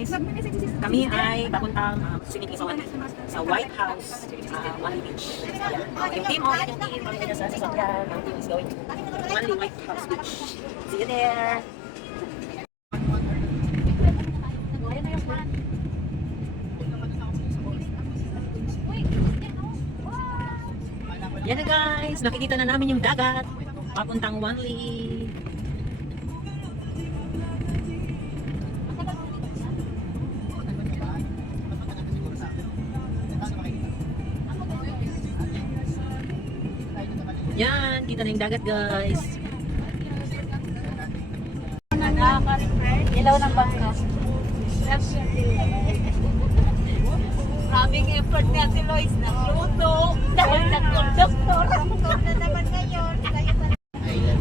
guys. Kami ay papuntang swimming sa White House, Manly Beach. Yung team, yan yung team. Kami na sa sasakyan. Ang team is going to Manly White House Beach. See you there! Yan na guys, nakikita na namin yung dagat. Papuntang Manly. Yan, kita na yung dagat guys. Ilaw ng bangka. Maraming effort nga si Lois na luto. Dahil nag-conductor. Conductor na naman ngayon.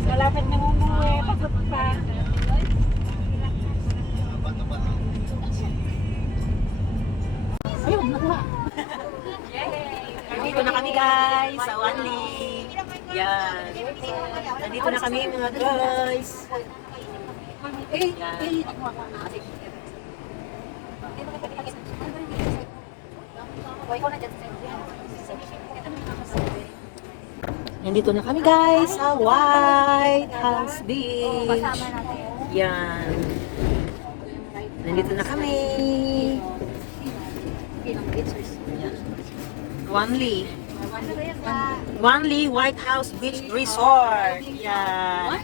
Malapit na umuwi. Pagod pa. Ayun, nakuha. Nandito na kami guys sa Manly. Yan. Nandito na kami mga guys. Yan. Nandito na kami guys sa White House Beach. Yan. Nandito na kami. Manly. Manly White House Beach Resort. Yan.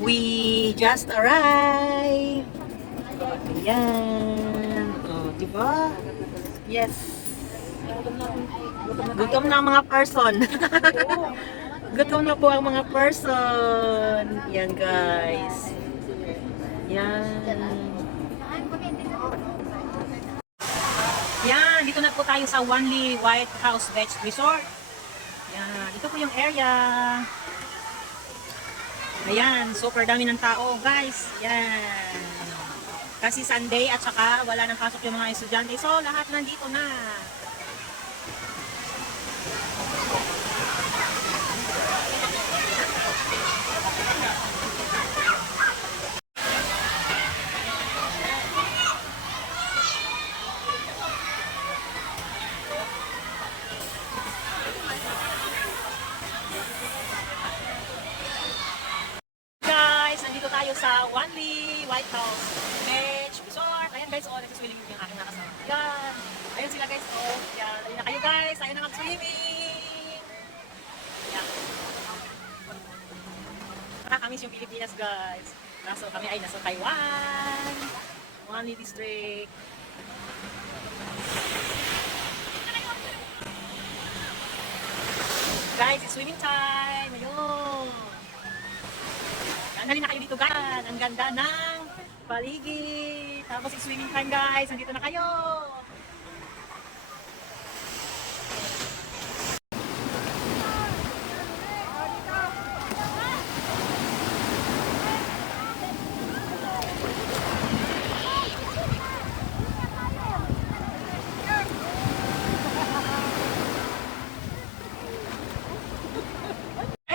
We just arrived. Yan. Oh, diba? Yes. Gutom na ang mga person. Gutom na po ang mga person. Yan guys. Yan. Yan, dito na po tayo sa Manly White House Beach Resort. Yan, ito po yung area. Ayan, super dami ng tao, guys. Yan. Kasi Sunday at saka wala nang pasok yung mga estudyante. So, lahat nandito na. Tayo sa Manly White House Beach Resort. Ayan guys, oh, nagsiswimming yung aking nakasama. Yan. Ayun sila guys, oh. Yan. Ayun na kayo guys. Ayun na mag-swimming. Yan. Nakakamiss yung Pilipinas guys. Kaso kami ay nasa Taiwan. Manly District. Guys, it's swimming time. Ayun. Dali na kayo dito guys. Ang ganda ng paligid. Tapos swimming time guys. Nandito na kayo.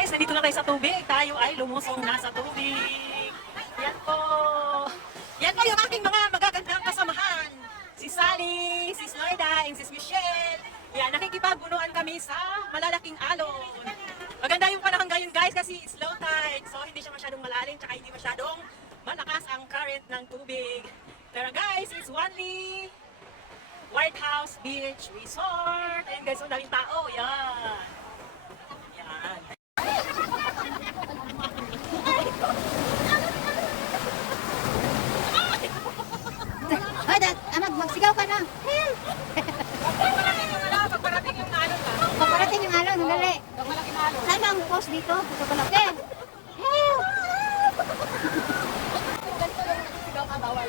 Nandito na tayo sa tubig. Tayo ay lumusong na sa tubig. Yan po. Yan po yung aking mga magagandang kasamahan. Si Sally, si Snoida, and si Michelle. Yan, nakikipagbunuan kami sa malalaking alon. Maganda yung panahon ngayon guys kasi it's low tide. So hindi siya masyadong malalim tsaka hindi masyadong malakas ang current ng tubig. Pero guys, it's Manly White House Beach Resort. Ayan guys, ang daming tao. Yan. Yan. Ay, magsigaw ka na. Pagparating yung alon ka. Pagparating yung alon, dali. Saan ba ang post dito? Ito pala. Help! Ganito yung sigaw ka, bawal.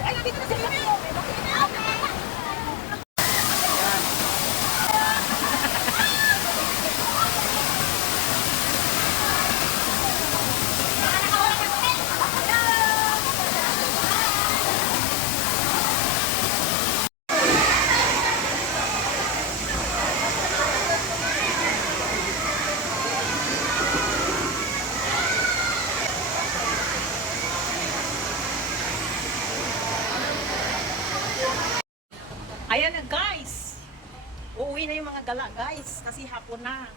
Ay, nandito na sila. Uuwi na yung mga gala guys kasi hapon na.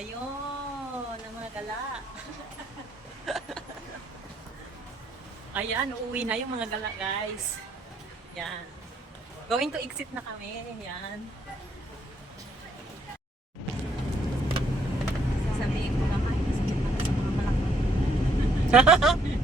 Ayun, ang mga gala. Ayan, uuwi na yung mga gala guys. Yan. Going to exit na kami. Yan. Sasabihin ko naman, kasi sa mga malaki.